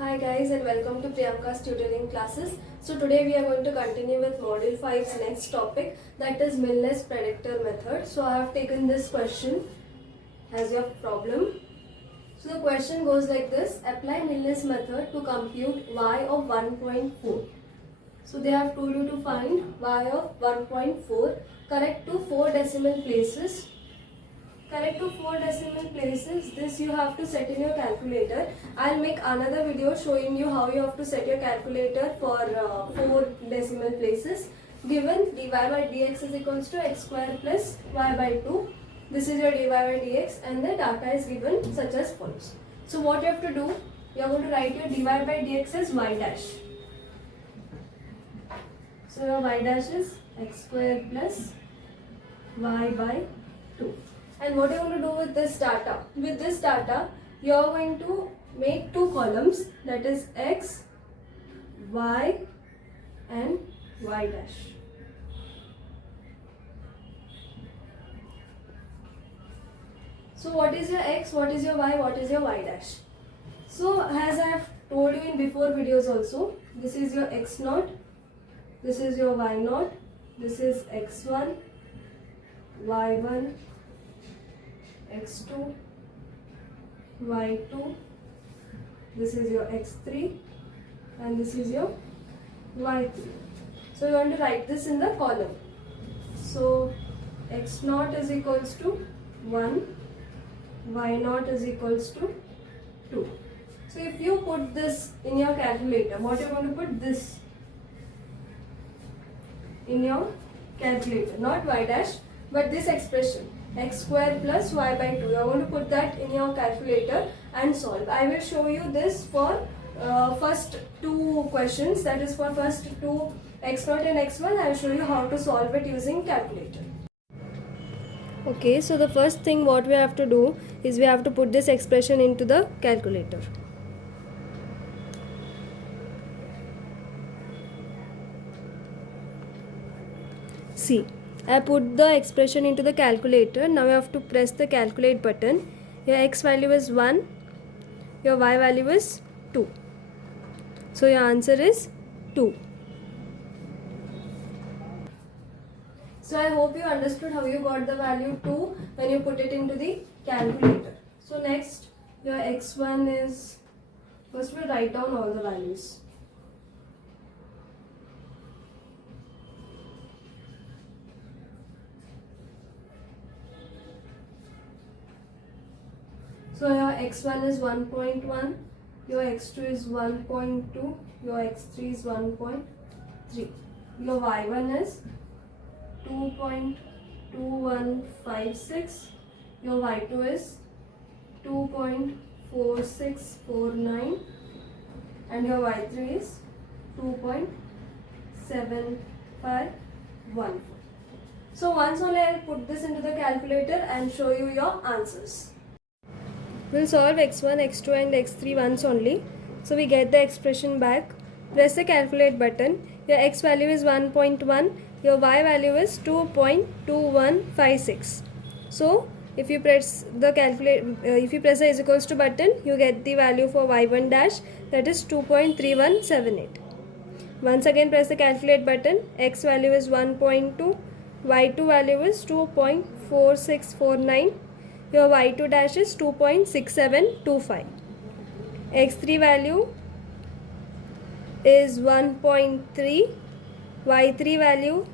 Hi guys and welcome to Priyanka's tutoring classes. So today we are going to continue with module 5's next topic, that is Milne's Predictor Method. So I have taken this question as your problem. So the question goes like this: apply Milne's method to compute y of 1.4. So they have told you to find y of 1.4 correct to 4 decimal places. Correct to 4 decimal places, this you have to set in your calculator. I'll make another video showing you how you have to set your calculator for 4 decimal places. Given dy by dx is equals to x square plus y by 2. This is your dy by dx and the data is given such as follows. So what you have to do, you are going to write your dy by dx as y dash. So your y dash is x square plus y by 2. And what you are going to do with this data? With this data, you are going to make 2 columns, that is x, y and y dash. So what is your x, what is your y, what is your y dash? So as I have told you in before videos also, this is your x naught, this is your y naught, this is x1, y1, x2, y2, this is your x3 and this is your y3. So you want to write this in the column. So x0 is equals to 1, y0 is equals to 2. So if you put this in your calculator, what you are going to put this in your calculator, not y dash but this expression x square plus y by 2. You are going to put that in your calculator and solve. I will show you this for first 2 questions, that is for first 2 x0 and x1. I will show you how to solve it using calculator. Okay, so the first thing what we have to do is we have to put this expression into the calculator. See, I put the expression into the calculator. Now you have to press the calculate button. Your x value is 1, your y value is 2. So your answer is 2. So I hope you understood how you got the value 2 when you put it into the calculator. So next, your x1 is, first we'll write down all the values. So your x1 is 1.1, your x2 is 1.2, your x3 is 1.3. Your y1 is 2.2156, your y2 is 2.4649 and your y3 is 2.7514. So once only I will put this into the calculator and show you your answers. We'll solve x1, x2 and x3 once only. So we get the expression back. Press the calculate button. Your x value is 1.1. Your y value is 2.2156. So if you press the is equals to button, you get the value for y1 dash, that is 2.3178. Once again press the calculate button. X value is 1.2. y2 value is 2.4649. Your y2 dash is 2.6725. x3 value is 1.3. y3 value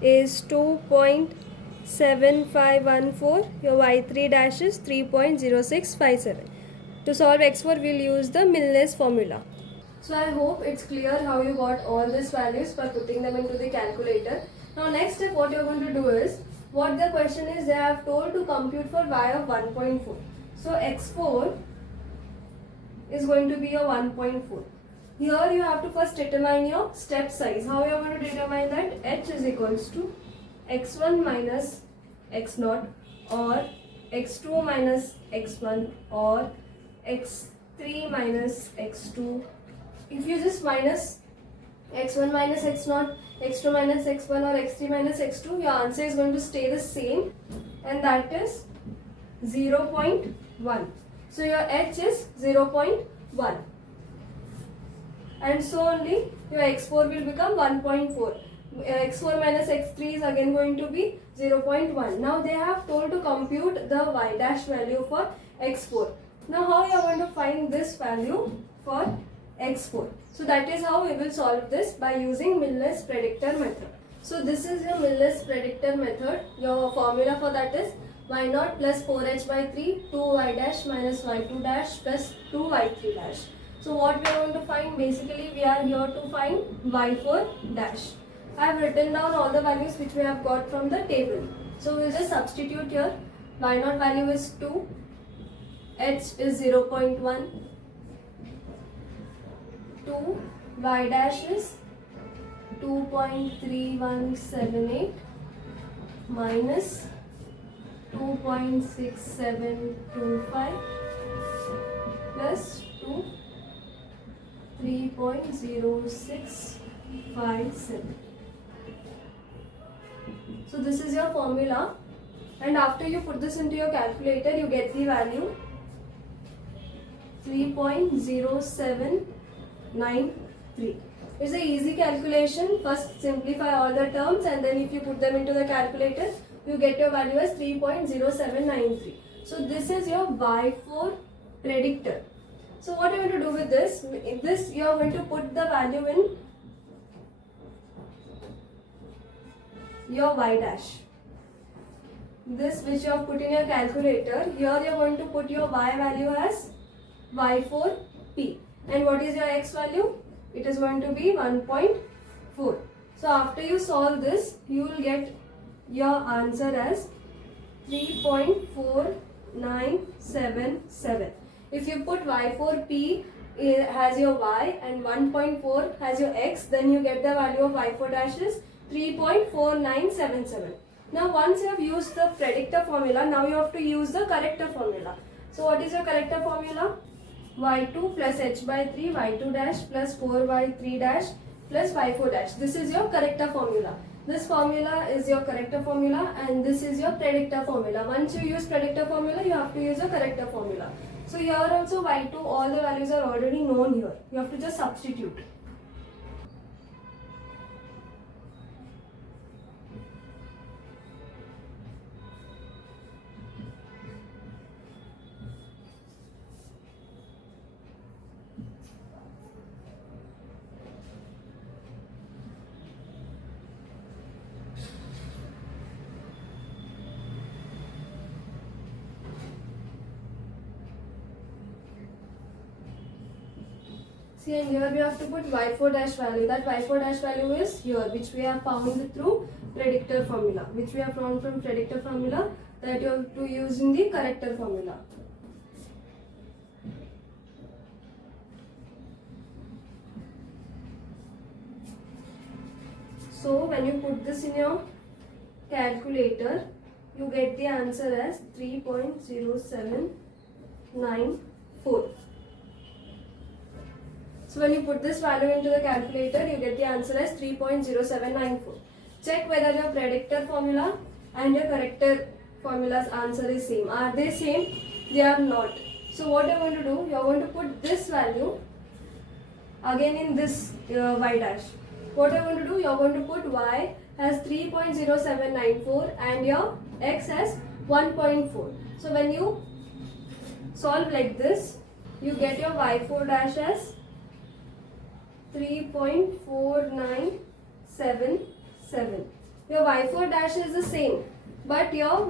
is 2.7514. Your y3 dash is 3.0657. To solve x4, we'll use the Milne's formula. So I hope it's clear how you got all these values by putting them into the calculator. Now next step what you're going to do is, what the question is, they have told to compute for y of 1.4. So x4 is going to be your 1.4. Here you have to first determine your step size. How you are going to determine that? H is equals to x1 minus x0 or x2 minus x1 or x3 minus x2. If you just minus x1 minus x0, x2 minus x1 or x3 minus x2, your answer is going to stay the same, and that is 0.1. So your h is 0.1. and so only your x4 will become 1.4. x4 minus x3 is again going to be 0.1. Now they have told to compute the y dash value for x4. Now how you are going to find this value for x4? So that is how we will solve this by using Milne's predictor method. So this is your Milne's predictor method. Your formula for that is y0 plus 4h by 3 2y dash minus y2 dash plus 2y3 dash. So what we are going to find, basically we are here to find y4 dash. I have written down all the values which we have got from the table. So we will just substitute here. Y0 value is 2, h is 0.1, 2, y dash is 2.3178 minus 2.6725 plus 2, 3.0657. So this is your formula, and after you put this into your calculator you get the value 3.0793. It's an easy calculation. First simplify all the terms and then if you put them into the calculator you get your value as 3.0793. So this is your y4 predictor. So what you are going to do with this? In this you are going to put the value in your y dash. This which you have put in your calculator, here you are going to put your y value as y4p. And what is your x value? It is going to be 1.4. So after you solve this, you will get your answer as 3.4977. If you put y4p has your y and 1.4 has your x, then you get the value of y4 dash is 3.4977. Now once you have used the predictor formula, now you have to use the corrector formula. So what is your corrector formula? y2 plus h by 3 y2 dash plus 4y3 dash plus y4 dash. This is your corrector formula. This formula is your corrector formula and this is your predictor formula. Once you use predictor formula, you have to use a corrector formula. So here also y2, all the values are already known here. You have to just substitute. See, and here we have to put y4 dash value. That y4 dash value is here, which we have found through predictor formula, which we have found from predictor formula, that you have to use in the corrector formula. So when you put this in your calculator, you get the answer as 3.0794. So when you put this value into the calculator, you get the answer as 3.0794. Check whether your predictor formula and your corrector formula's answer is same. Are they same? They are not. So what you are going to do? You are going to put this value again in this y dash. What you are going to do? You are going to put y as 3.0794 and your x as 1.4. So when you solve like this, you get your y4 dash as 3.4977. Your y4 dash is the same, but your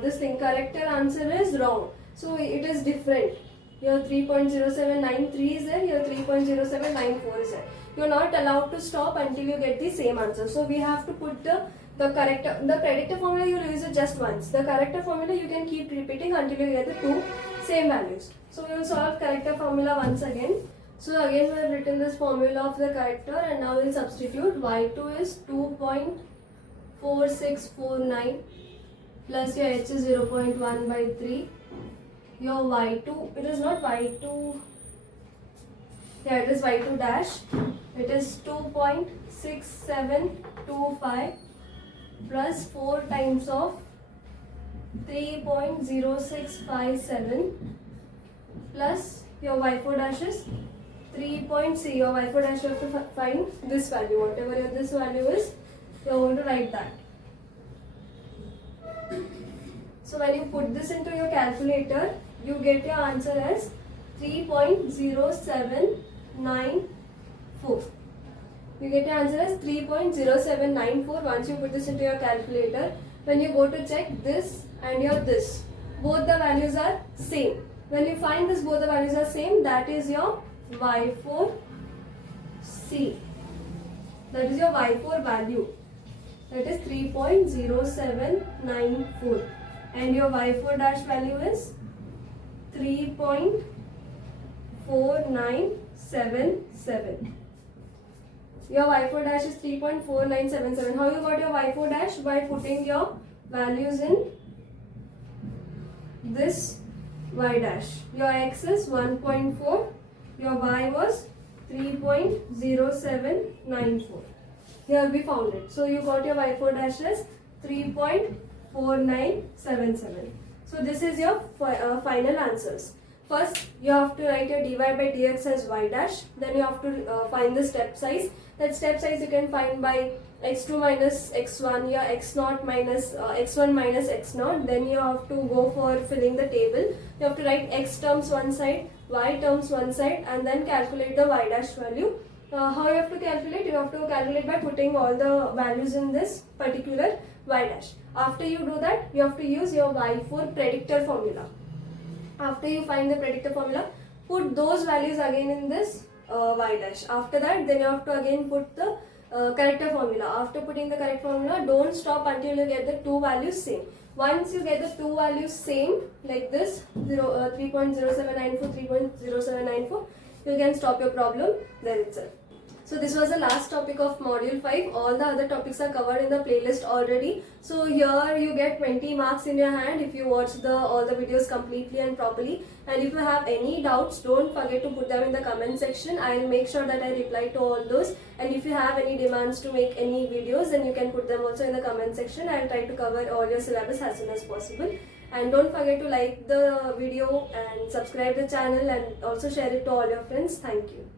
this thing corrector answer is wrong. So it is different. Your 3.0793 is there, your 3.0794 is there. You are not allowed to stop until you get the same answer. So we have to put the corrector, the predictor formula you will use it just once. The corrector formula you can keep repeating until you get the two same values. So we will solve corrector formula once again. So again we have written this formula of the corrector and now we will substitute. y2 is 2.4649 plus your h is 0.1 by 3. Your y2, it is not y2, yeah, it is y2 dash. It is 2.6725 plus 4 times of 3.0657 plus your y4 dash is 3.c, your y4 dash, you have to find this value, whatever your this value is, you are going to write that. So when you put this into your calculator, you get your answer as 3.0794. You get your answer as 3.0794 once you put this into your calculator. When you go to check this and your this, both the values are same. When you find this, both the values are same, that is your y4c. That is your y4 value. That is 3.0794. And your y4 dash value is 3.4977. Your y4 dash is 3.4977. How you got your y4 dash? By putting your values in this y dash. Your x is 1.4. Your y was 3.0794. Here we found it. So you got your y4 dash as 3.4977. So this is your final answers. First, you have to write your dy by dx as y dash. Then you have to find the step size. That step size you can find by x2 minus x1, your x0 minus x1 minus x0. Then you have to go for filling the table. You have to write x terms one side, y terms one side, and then calculate the y dash value. How you have to calculate? You have to calculate by putting all the values in this particular y dash. After you do that, you have to use your y4 predictor formula. After you find the predictor formula, put those values again in this y dash. After that, then you have to again put the corrector formula. After putting the correct formula, don't stop until you get the two values same. Once you get the two values same, like this, 3.0794, 3.0794, you can stop your problem there itself. So this was the last topic of module 5. All the other topics are covered in the playlist already. So here you get 20 marks in your hand if you watch all the videos completely and properly. And if you have any doubts, don't forget to put them in the comment section. I will make sure that I reply to all those. And if you have any demands to make any videos, then you can put them also in the comment section. I will try to cover all your syllabus as soon as possible. And don't forget to like the video and subscribe the channel, and also share it to all your friends. Thank you.